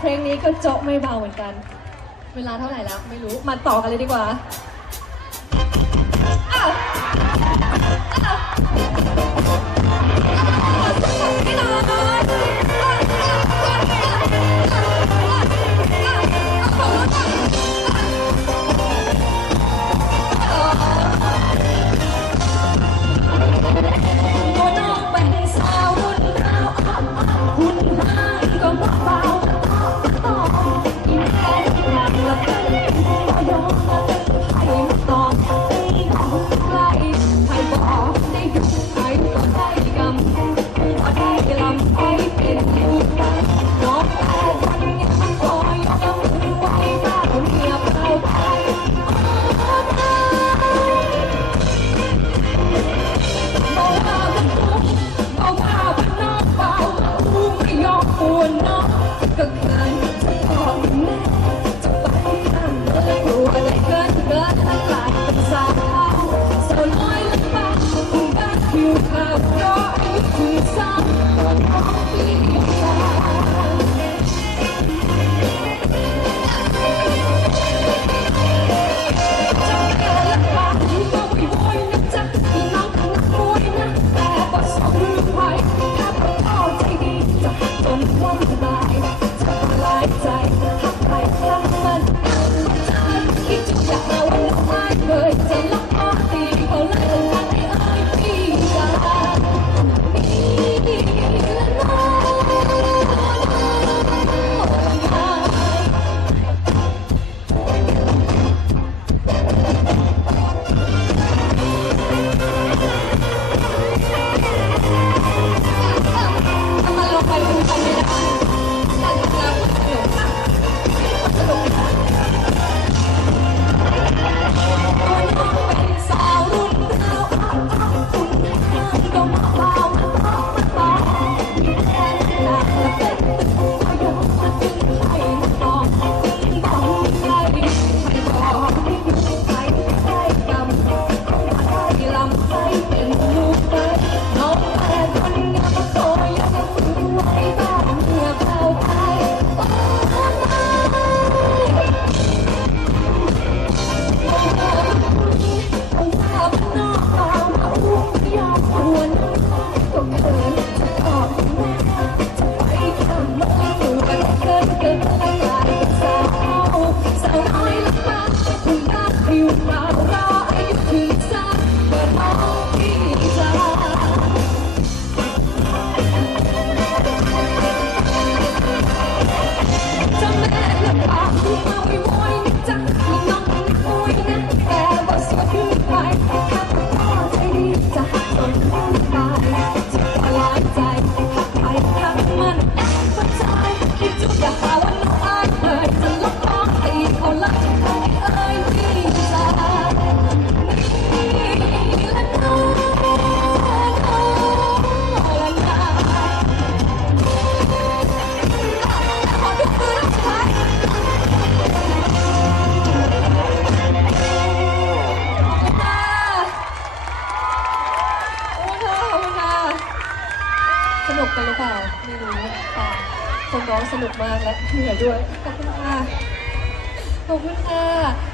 เพลงนี้ก็โจ๊ะไม่เบาเหมือนกัน เวลาเท่าไหร่แล้ว ไม่รู้ มาต่อกันเลยดีกว่าอ้าวอ้าว going on. ไม่รู้ค่ะคนร้องสนุกมากและเหนื่อยด้วย ขอบคุณค่ะ ขอบคุณค่ะ